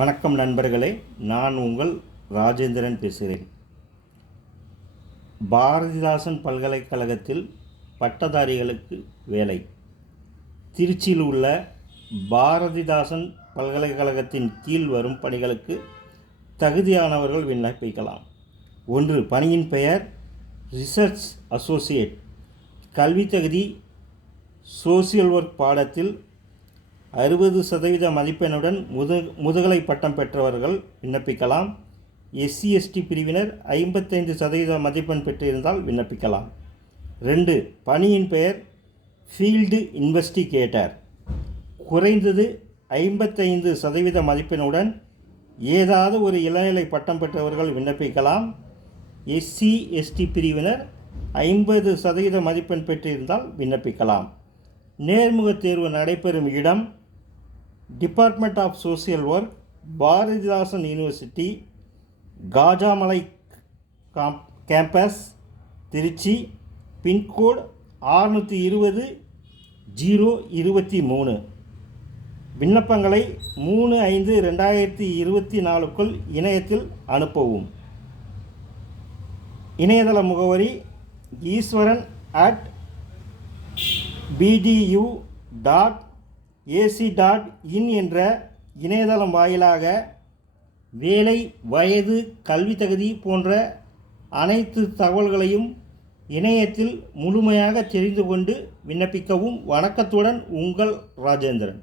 வணக்கம் நண்பர்களே, நான் உங்கள் ராஜேந்திரன் பேசுகிறேன். பாரதிதாசன் பல்கலைக்கழகத்தில் பட்டதாரிகளுக்கு வேலை. திருச்சியில் உள்ள பாரதிதாசன் பல்கலைக்கழகத்தின் கீழ் வரும் பணிகளுக்கு தகுதியானவர்கள் விண்ணப்பிக்கலாம். 1. பணியின் பெயர் ரிசர்ச் அசோசியேட். கல்வி தகுதி சோசியல் ஒர்க் பாடத்தில் 60% மதிப்பெண்ணுடன் முதுகலை பட்டம் பெற்றவர்கள் விண்ணப்பிக்கலாம். SC/ST பிரிவினர் 55% மதிப்பெண் பெற்றிருந்தால் விண்ணப்பிக்கலாம். 2. பணியின் பெயர் ஃபீல்டு இன்வெஸ்டிகேட்டர். குறைந்தது 55% மதிப்பெண்ணுடன் ஏதாவது ஒரு இளநிலை பட்டம் பெற்றவர்கள் விண்ணப்பிக்கலாம். SC/ST பிரிவினர் 50% மதிப்பெண் பெற்றிருந்தால் விண்ணப்பிக்கலாம். நேர்முக தேர்வு நடைபெறும் இடம் department of social work, Bharathidasan university, Kajamalai campus, Trichy. Pincode 620-023. விண்ணப்பங்களை 3/5/2024க்குள் இணையத்தில் அனுப்பவும். இணையதள முகவரி iswaran@bdu.ac.in என்ற இணையதளம் வாயிலாக வேலை, வயது, கல்வி தகுதி போன்ற அனைத்து தகவல்களையும் இணையத்தில் முழுமையாக தெரிந்து கொண்டு விண்ணப்பிக்கவும். வணக்கத்துடன் உங்கள் ராஜேந்திரன்.